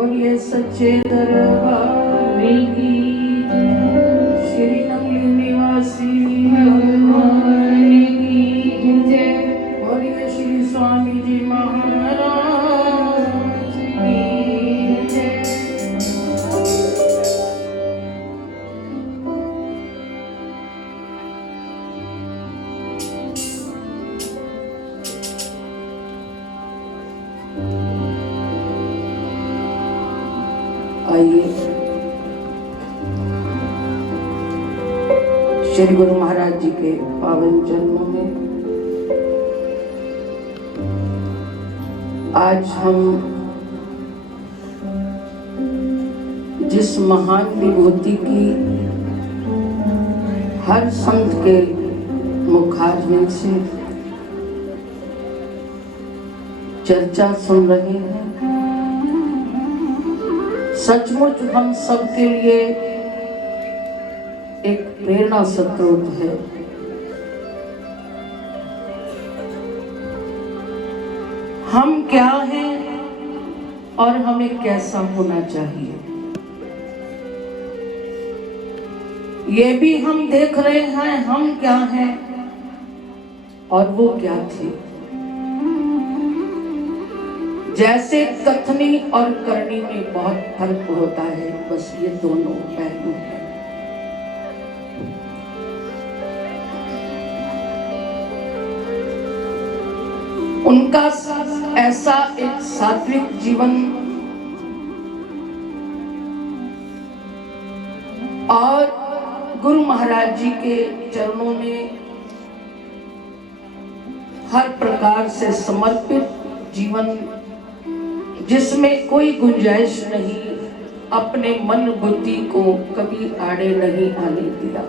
बोलिए सच्चे दरबार की श्री नगली निवासी भगवान की जय। बोलिए श्री स्वामी जी महाराज की जय। आइए श्री गुरु महाराज जी के पावन जन्मों में आज हम जिस महान विभूति की हर संत के मुखारविंद से चर्चा सुन रहे हैं, सचमुच हम सबके लिए एक प्रेरणा स्रोत है। हम क्या हैं और हमें कैसा होना चाहिए, ये भी हम देख रहे हैं। हम क्या हैं और वो क्या थे। जैसे कथनी और करनी में बहुत फर्क होता है, बस ये दोनों पहलू हैं। उनका ऐसा एक सात्विक जीवन और गुरु महाराज जी के चरणों में हर प्रकार से समर्पित जीवन, जिसमें कोई गुंजाइश नहीं, अपने मन बुद्धि को कभी आड़े नहीं आने दिया।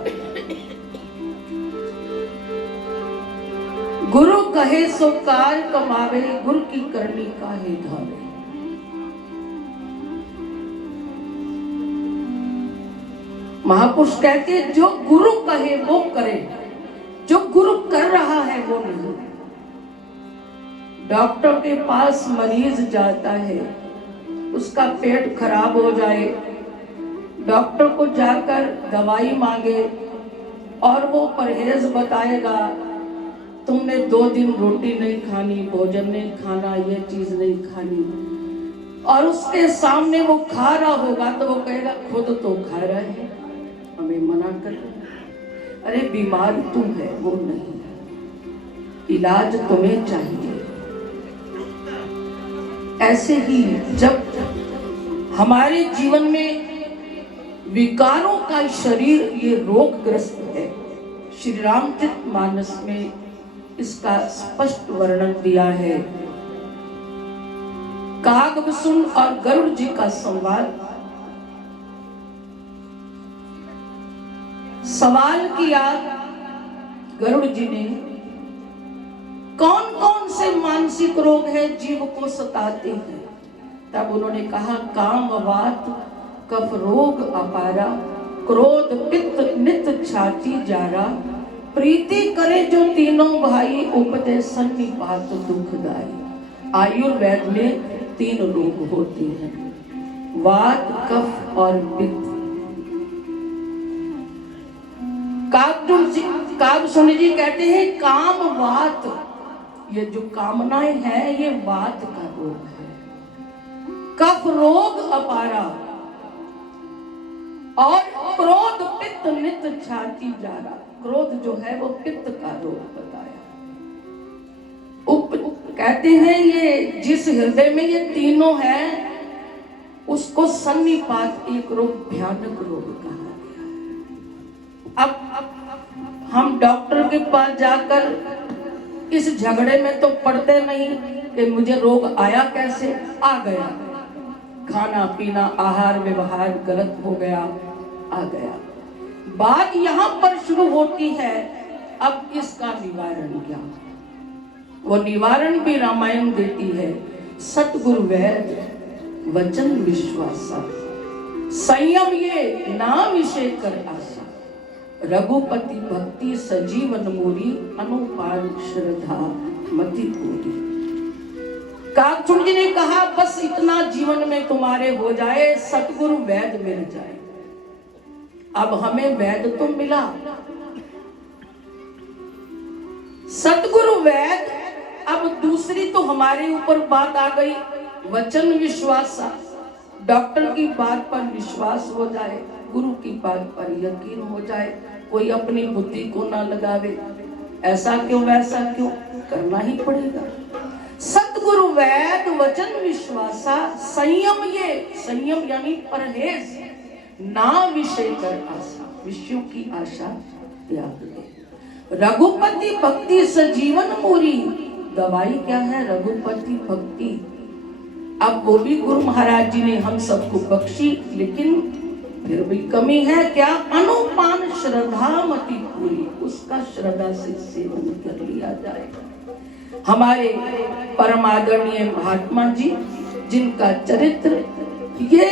गुरु कहे सो कार कमावे, गुरु की करनी काहे धावे। महापुरुष कहते हैं जो गुरु कहे वो करे, जो गुरु कर रहा है वो नहीं। डॉक्टर के पास मरीज जाता है, उसका पेट खराब हो जाए, डॉक्टर को जाकर दवाई मांगे और वो परहेज बताएगा, तुमने 2 दिन रोटी नहीं खानी, भोजन नहीं खाना, ये चीज नहीं खानी, और उसके सामने वो खा रहा होगा तो वो कहेगा खुद तो खा रहा है, हमें मना कर रहा। अरे बीमार तुम है, वो नहीं, इलाज तुम्हें चाहिए। ऐसे ही जब हमारे जीवन में विकारों का शरीर ये रोगग्रस्त है, श्री रामचरितमानस में इसका स्पष्ट वर्णन दिया है। कागभूषण और गरुड़ जी का संवाद, सवाल किया गरुड़ जी ने, कौन कौन से मानसिक रोग है जीव को सताते हैं। तब उन्होंने कहा काम वात कफ रोग अपारा, क्रोध पित्त नित छाती जारा, प्रीति करे जो तीनों भाई, उपदे सन्निपात दुखदाई। आयुर्वेद में 3 रोग होते हैं, वात कफ और पित्त। कागभूषण जी कहते हैं काम वात, ये जो कामनाएं हैं ये वात का रोग है। कफ रोग अपारा और क्रोध पित्त नित छाती जारा, क्रोध जो है वो पित्त का रोग बताया। कहते हैं ये जिस हृदय में ये तीनों है उसको सन्निपात एक रोग, भयानक रोग कहा गया। अब हम डॉक्टर के पास जाकर इस झगड़े में तो पड़ते नहीं कि मुझे रोग आया कैसे, आ गया, खाना पीना आहार व्यवहार गलत हो गया, आ गया। बात यहाँ पर शुरू होती है, अब इसका निवारण क्या। वो निवारण भी रामायण देती है। सतगुरु वैद वचन विश्वासा, संयम ये नाम इसे कर आशा, रघुपति भक्ति सजीवन मोरी, अनुपान श्रद्धा मति पूरी। काकचूड़ जी ने कहा बस इतना जीवन में तुम्हारे हो जाए, सतगुरु वैद मिल जाए। अब हमें वैद तो मिला, सतगुरु वैद। अब दूसरी तो हमारे ऊपर बात आ गई, वचन विश्वास। डॉक्टर की बात पर विश्वास हो जाए, गुरु की बात पर यकीन हो जाए, कोई अपनी बुद्धि को ना लगावे, ऐसा क्यों वैसा क्यों, करना ही पड़ेगा। सतगुरु वैद वचन विश्वासा, संयम, ये संयम यानी परहेज, ना विषय कर आशा, विषयों की आशा त्याग दे। रघुपति भक्ति सजीवन पूरी, दवाई क्या है, रघुपति भक्ति। अब वो भी गुरु महाराज जी ने हम सबको बख्शी, लेकिन फिर भी कमी है क्या, अनुपान श्रद्धा मति पूरी, उसका श्रद्धा से सेवन कर लिया जाए। हमारे परमादरणीय महात्मा जी, जिनका चरित्र ये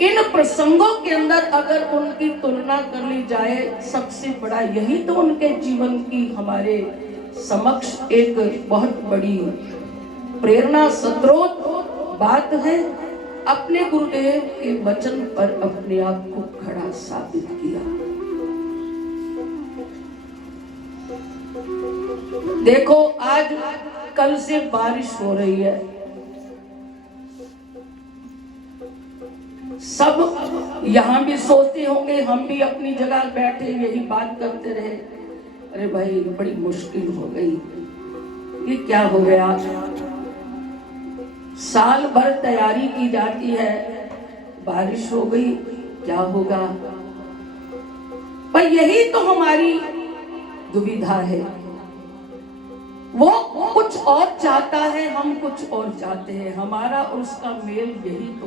इन प्रसंगों के अंदर अगर उनकी तुलना कर ली जाए, सबसे बड़ा यही तो उनके जीवन की हमारे समक्ष एक बहुत बड़ी प्रेरणा स्रोत बात है। अपने गुरुदेव के वचन पर अपने आप को खड़ा साबित किया। देखो आज कल से बारिश हो रही है, सब यहाँ भी सोचते होंगे, हम भी अपनी जगह बैठे यही बात करते रहे, अरे भाई बड़ी मुश्किल हो गई, ये क्या हो गया। साल भर तैयारी की जाती है, बारिश हो गई, क्या होगा। पर यही तो हमारी दुविधा है, वो कुछ और चाहता है, हम कुछ और चाहते हैं, हमारा और उसका मेल यही तो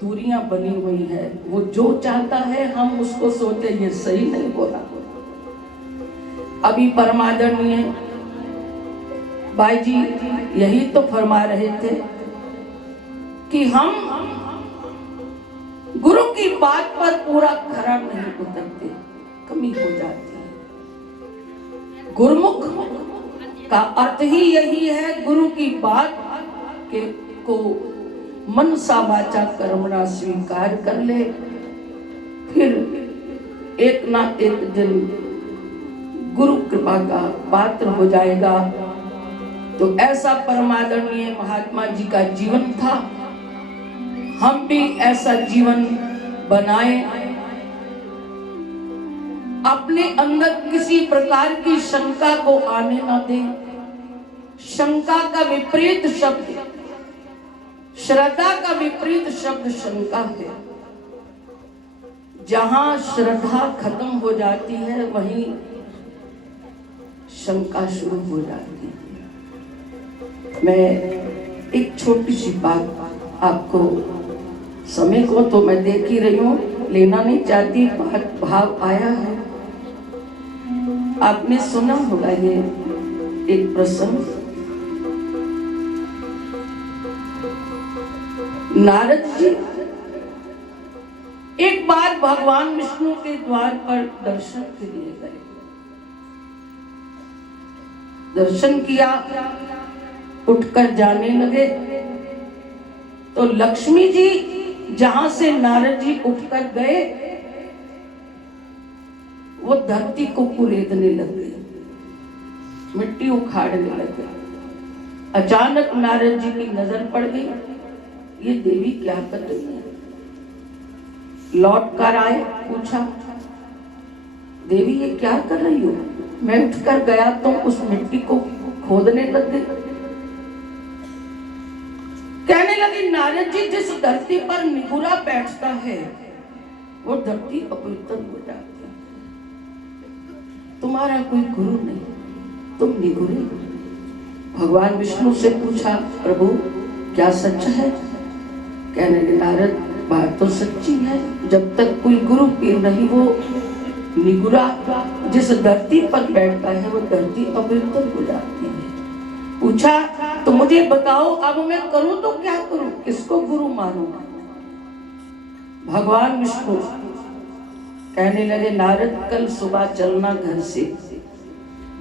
दूरियां बनी हुई है। वो जो चाहता है हम उसको सोचते ये सही नहीं बोला। अभी परमादरणीय भाई जी यही तो फरमा रहे थे कि हम गुरु की बात पर पूरा खरा नहीं उतरते, कमी हो जाती है। गुरुमुख का अर्थ ही यही है, गुरु की बात के को मन सा वाचा कर्मणा स्वीकार कर ले, फिर एक ना एक दिन गुरु कृपा का पात्र हो जाएगा। तो ऐसा परमादरणीय महात्मा जी का जीवन था, हम भी ऐसा जीवन बनाए, अपने अंदर किसी प्रकार की शंका को आने न दें। शंका का विपरीत शब्द, श्रद्धा का विपरीत शब्द शंका है। जहां श्रद्धा खत्म हो जाती है वहीं शंका शुरू हो जाती है। मैं एक छोटी सी बात आपको, समय को तो मैं देख ही रही हूँ, लेना नहीं चाहती, भाव आया है। आपने सुना होगा ये एक प्रसंग, नारद जी एक बार भगवान विष्णु के द्वार पर दर्शन के लिए गए। दर्शन किया, उठकर जाने लगे तो लक्ष्मी जी जहां से नारद जी उठकर गए वो धरती को कुरेदने लगे, मिट्टी उखाड़ने लगे। अचानक नारद जी की नजर पड़ गई, ये देवी क्या कर रही है। लौट कर आए, पूछा देवी ये क्या कर रही हो। मैं उठकर गया तो उस मिट्टी को खोदने लग गई। कहने लगी नारद जी, जिस धरती पर निगुरा बैठता है वो धरती अपवित्र हो जाती है। तुम्हारा कोई गुरु नहीं, तुम निगुरे। भगवान विष्णु से पूछा, प्रभु क्या सच है। कहने लगे नारद, बात तो सच्ची है, जब तक कोई गुरु पीर नहीं वो निगुरा जिस धरती पर बैठता है वो धरती अपवित्र हो जाती है। पूछा तो मुझे बताओ अब मैं करूं तो क्या करूं, किसको गुरु मानूं। भगवान विष्णु कहने लगे नारद, कल सुबह चलना घर से,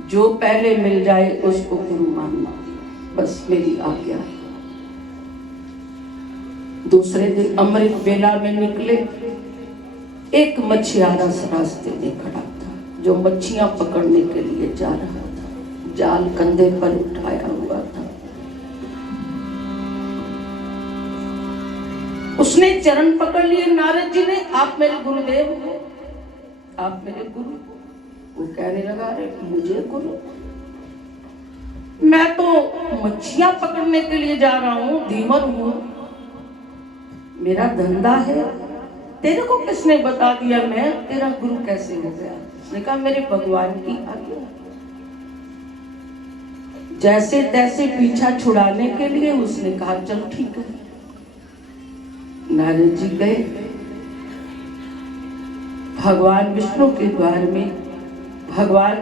जो पहले मिल जाए उसको गुरु मानना। बस मेरी आज्ञा है। दूसरे दिन अमृत बेला में निकले, एक मछियारा रास्ते में खड़ा था जो मच्छियां पकड़ने के लिए जा रहा था, जाल कंधे पर उठाया हुआ था। उसने चरण पकड़ लिए नारद जी ने, आप मेरे गुरुदेव हो, आप मेरे गुरु। वो कहने लगा, अरे मुझे गुरु, मैं तो मच्छियां पकड़ने के लिए जा रहा हूं, धीमर हूं, मेरा धंधा है, तेरे को किसने बता दिया मैं तेरा गुरु कैसे हो गया? उसने कहा, मेरे भगवान की आज्ञा। जैसे तैसे पीछा छुड़ाने के लिए उसने कहा, चलो ठीक है। नारद जी गए, भगवान विष्णु के द्वार में। भगवान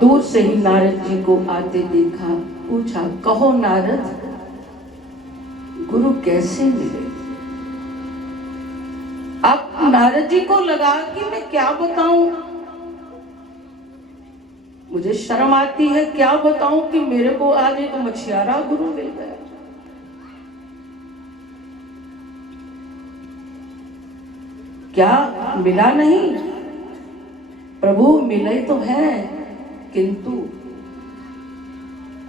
दूर से ही नारद जी को आते देखा, पूछा, कहो नारद, गुरु कैसे मिले? अब नारद जी को लगा कि मैं क्या बताऊं, मुझे शर्म आती है, क्या बताऊं कि मेरे को आज एक मछियारा गुरु मिल गया। क्या मिला नहीं? प्रभु मिले तो है, किंतु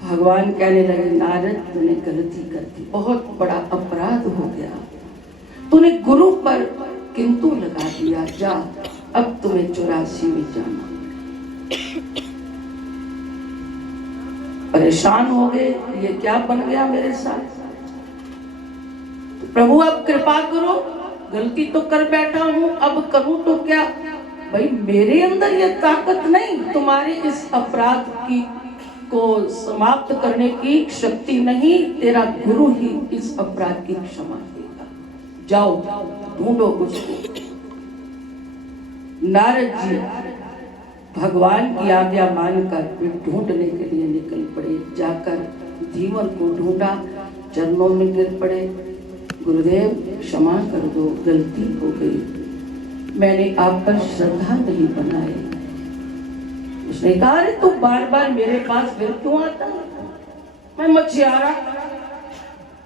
भगवान कहने लगे, नारद तूने गलती कर दी, बहुत बड़ा अपराध हो गया, तूने गुरु पर किंतु लगा दिया, जा अब तुम्हें 84 में जाना। परेशान हो गए, ये क्या बन गया मेरे साथ? तो प्रभु अब कृपा करो, गलती तो कर बैठा हूं, अब करूं तो क्या? भाई मेरे अंदर ये ताकत नहीं, तुम्हारे इस अपराध की को समाप्त करने की शक्ति नहीं, तेरा गुरु ही इस अपराध की क्षमा देगा, जाओ ढूंढो उसको। नारद जी भगवान की आज्ञा मानकर वे ढूंढने के लिए निकल पड़े। जाकर धीवर को ढूंढा, चरणों में गिर पड़े, गुरुदेव क्षमा कर दो, गलती हो गई, मैंने आप पर श्रद्धा नहीं बनाई। उसने कहा, अरे तू बार बार मेरे पास फिर क्यों आता है? मैं मछियारा,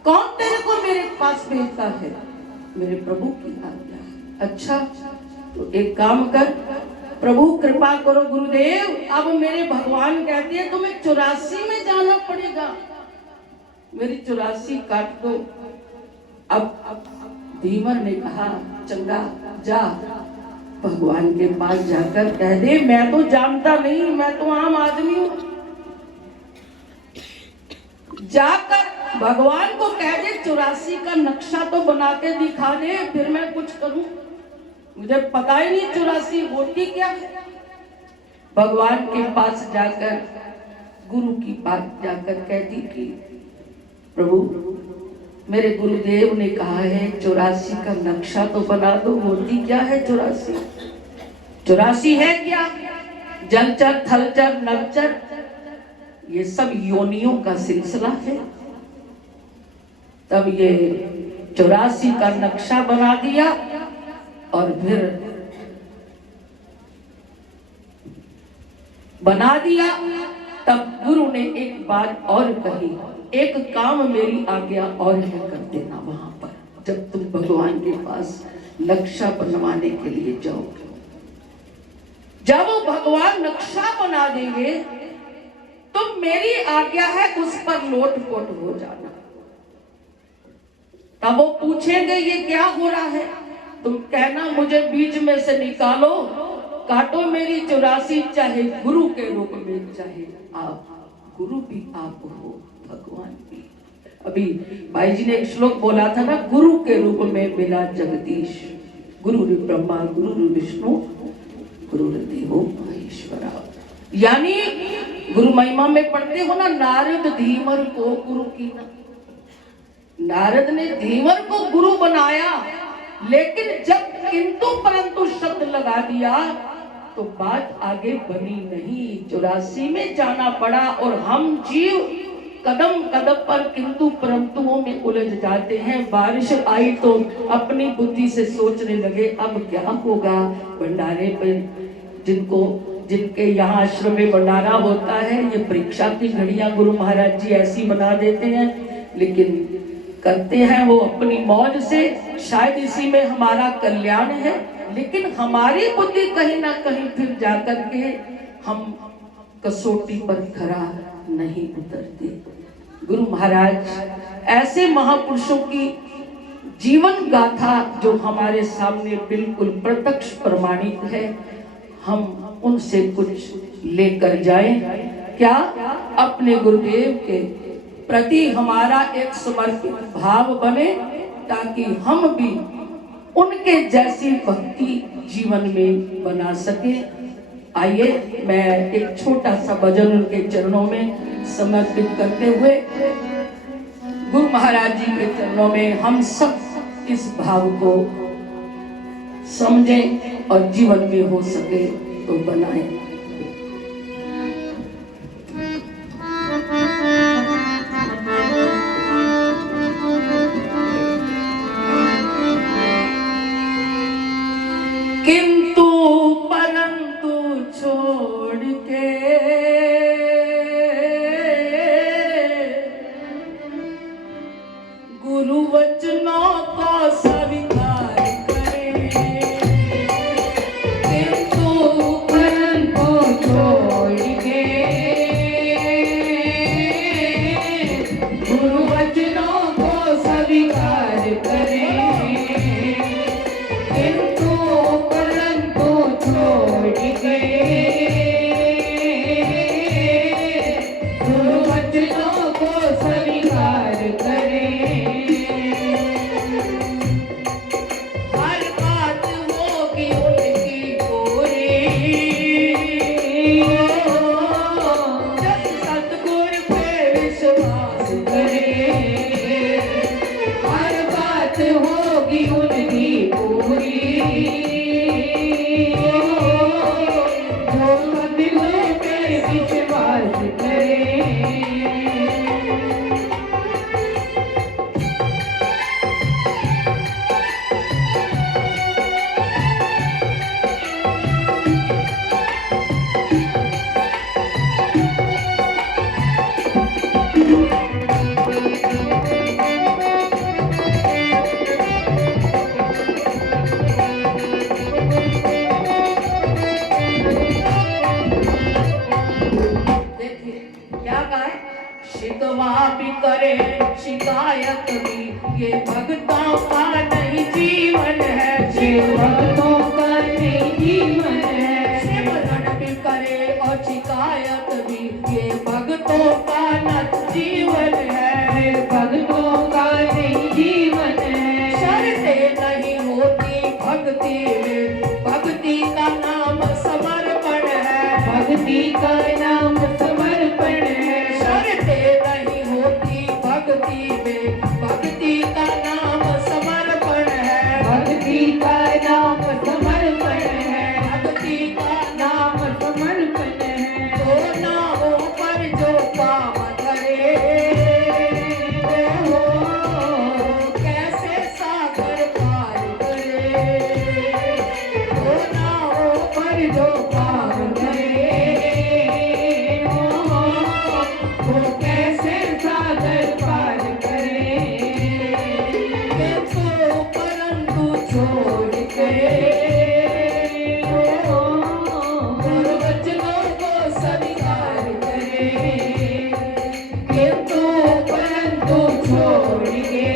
कौन तेरे को मेरे पास भेजता है? मेरे प्रभु की आज्ञा है। अच्छा तो एक काम कर, प्रभु कृपा करो गुरुदेव, अब मेरे भगवान कहते हैं तुम्हें 84 में जाना पड़ेगा, मेरी 84 काट दो। अब धीवर ने कहा, चंगा जा भगवान के पास जाकर कह दे, मैं तो जानता नहीं, मैं तो आम आदमी हूं। जाकर भगवान को कह दे 84 का नक्शा तो बना के दिखा दे, फिर मैं कुछ करूं, मुझे पता ही नहीं 84 होती क्या है। भगवान के पास जाकर, गुरु की पास जाकर कहती कि प्रभु मेरे गुरुदेव ने कहा है 84 का नक्शा तो बना दो, होती क्या है 84? 84 है क्या? जलचर, थलचर, नवचर, ये सब योनियों का सिलसिला है। तब ये 84 का नक्शा बना दिया और फिर बना दिया। तब गुरु ने एक बात और कही, एक काम मेरी आज्ञा और है, कर देना वहां पर जब तुम भगवान के पास नक्शा बनवाने के लिए जाओगे। जब वो भगवान नक्शा बना देंगे तो मेरी आज्ञा है उस पर लोट-पोट हो जाना। तब वो पूछेंगे ये क्या हो रहा है, तुम कहना मुझे बीच में से निकालो, काटो मेरी 84, चाहे गुरु के रूप में, चाहे आप गुरु भी आप हो, भगवान भी। अभी भाई जी ने एक श्लोक बोला था ना, गुरु के रूप में मिला जगदीश, गुरु ब्रह्मा गुरु विष्णु गुरुदेवो महेश्वरा। यानी गुरु महिमा में पढ़ते हो ना, नारद धीवर को गुरु की, नारद ने धीवर को गुरु बनाया, लेकिन जब किंतु परंतु शब्द लगा दिया तो बात आगे बनी नहीं, 84 में जाना पड़ा। और हम जीव कदम कदम पर किंतु परंतुओं में उलझ जाते हैं। बारिश आई तो अपनी बुद्धि से सोचने लगे अब क्या होगा। भंडारे पर जिनको जिनके यहाँ आश्रम में भंडारा होता है, ये परीक्षा की घड़ियां गुरु महाराज जी ऐसी बना देते हैं, लेकिन करते हैं वो अपनी मौज से। शायद इसी में हमारा कल्याण है, लेकिन हमारी बुद्धि कहीं ना कहीं फिर जाकर के हम कसौटी पर खरा नहीं उतरते। गुरु महाराज ऐसे महापुरुषों की जीवन गाथा जो हमारे सामने बिल्कुल प्रत्यक्ष प्रमाणित है, हम उनसे कुछ लेकर जाएं। क्या अपने गुरुदेव के प्रति हमारा एक समर्पित भाव बने, ताकि हम भी उनके जैसी भक्ति जीवन में बना सके। आइए मैं एक छोटा सा भजन उनके चरणों में समर्पित करते हुए गुरु महाराज जी के चरणों में हम सब इस भाव को समझें और जीवन में हो सके तो बनाएं। किंतु परंतु छोड़ के गुरु वचनों को स्वीकार करें, किंतु परंतु छोड़ के गुरु वचनों को स्वीकार करें, किंतु परंतु छोड़ के गुरु वचनों को स्वीकार करें। हर बात होगी उनकी पूरी, जब सतगुरु पे विश्वास करें। हर बात होगी उनकी पूरी, जो सतगुरु पे विश्वास करें। शिकवा भी करे शिकायत भी, ये भक्तों का नहीं जीवन है, ये भक्तों का नहीं जीवन है। सिमरन भी करे और शिकायत भी, ये भक्तों का न जीवन है, भक्तों का नहीं जीवन है। शर्तें नहीं होती भक्ति में, भक्ति का नाम समर्पण है, भक्ति का नाम समर्पण है। नहीं होती भक्ति में, भक्ति का नाम समर्पण है, भक्ति का नाम समर्पण है, भक्ति का नाम समर्पण है। तो नामों पर जो काम करे हो, कैसे सागर पार करे। तो नामों पर जो काम करे वो कैसे सागर पार करे। किंतु परंतु छोड़ के गुरु वचनों को स्वीकार करे, किंतु परंतु छोड़ के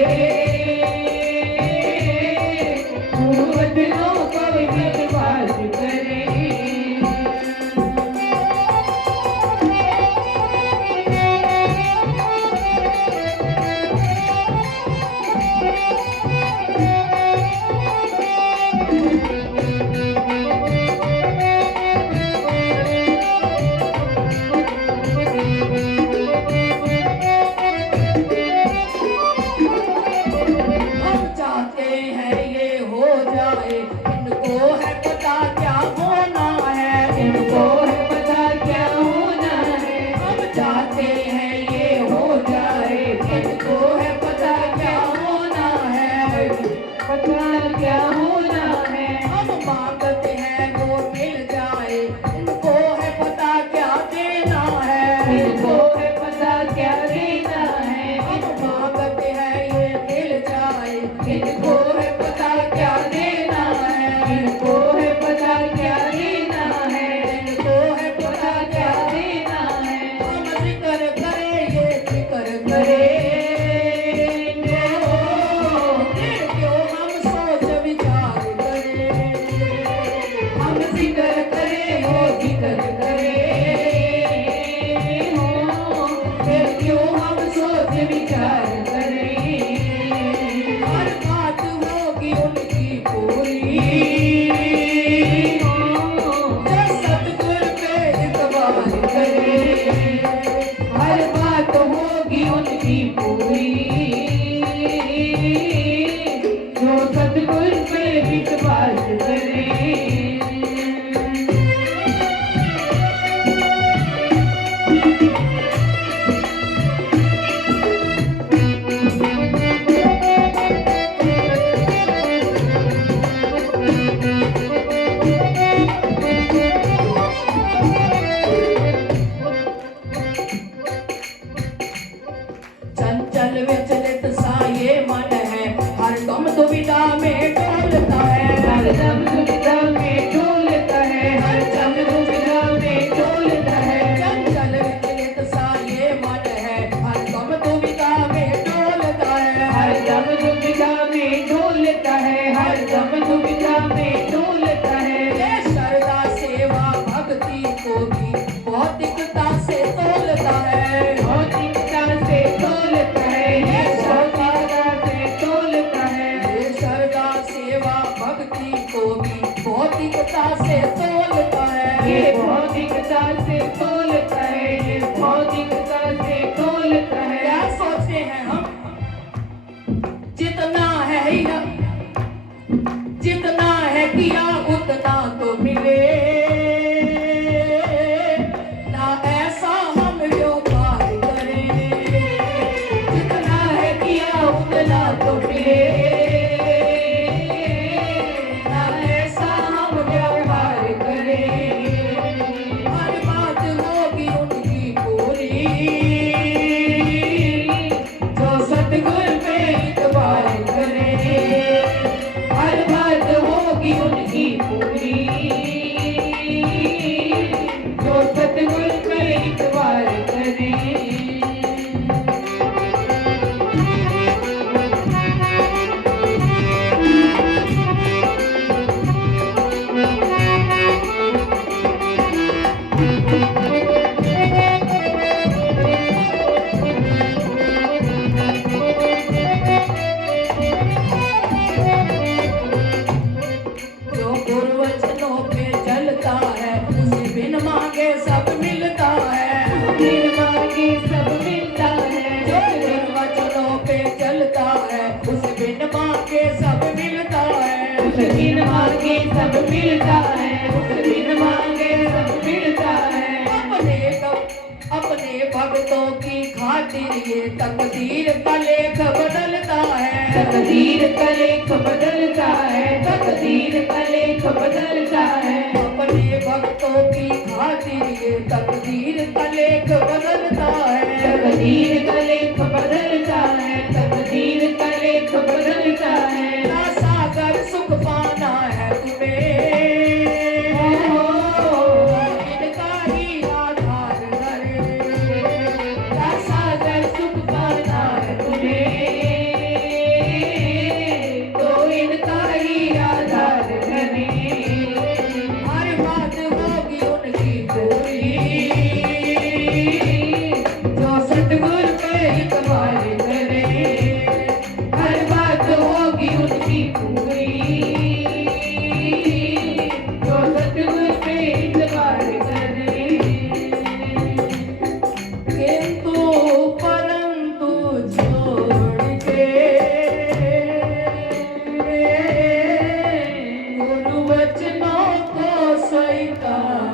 गुरु वचनों को विश्वास करे। क्या होना है, हम मांगते हैं वो मिल जाए, इनको इनको है पता क्या देना है, इनको है पता क्या देना है, इनको है पता क्या देना है। हम जिक्र करे ये जिक्र करे, क्यों हम सोच विचार करे, हम जिक्र करे वो जिक्र करे, क्यों हम सोच विचार करे। हर बात होगी उनकी पूरी, जो सतगुर पे इतबार करे। हर बात होगी उनकी पूरी, जो सतगुर पे इतबार करे। चंचल विचलित सा ये मन है, हर दम दुविधा में डोलता है, हर दम दुविधा में डोलता है, हर दम दुविधा में डोलता है। चंचल विचलित सा ये मन है, हर दम दुविधा में डोलता है, हर दम दुविधा में डोलता है, हर दम दुविधा में डोलता है। ये श्रद्धा सेवा भक्ति को भी भौतिकता से तोलता है, भौतिकता से तोलता है, ये भौतिकता से तोलता है। ये श्रद्धा सेवा भक्ति को भी भौतिकता से तोलता है, ये भौतिकता से तोलता है, ये भौतिकता से तोलता है। क्या सोचते हैं हम, जितना है जितना है किया उतना तो मिले ना, ऐसा हम व्यापार करें। जितना है किया उतना तो मिले ना, ऐसा हम व्यापार करें। हर बात होगी उनकी पूरी, जो सतगुर पे इतबार करे। हर बात होगी उनकी पूरी, जो सतगुर पे इतबार करे। जो गुरुवचनों पे चलता है, उसे बिन मांगे सब मिलता है, बिन मांगे सब मिलता है। जो गुरुवचनों पे चलता है, उसे बिन मांगे सब मिलता है, उसे बिन मांगे सब मिलता है, उसे बिन मांगे सब मिलता है। अपने भक्तों की खातिर ये तकदीर का लेख बदलता है, तकदीर का लेख बदलता है, तकदीर का लेख बदलता है। अपने भक्तों की खातिर ये तकदीर का लेख बदलता है, तकदीर का लेख बदलता है, तकदीर का लेख बदलता है। ना सागर सुख पाना है तुम्हें, इनका ही आधार करे। ना सागर सुख पाना है तुम्हें, तो इनका ही आधार करे। हर बात होगी उनकी पूरी, जो सतगुर पे इतबार करे। हर बात होगी उनकी पूरी, जो सतगुर पे इतबार करे। किंतु परंतु छोड़ के गुरु वचनों को स्वीकार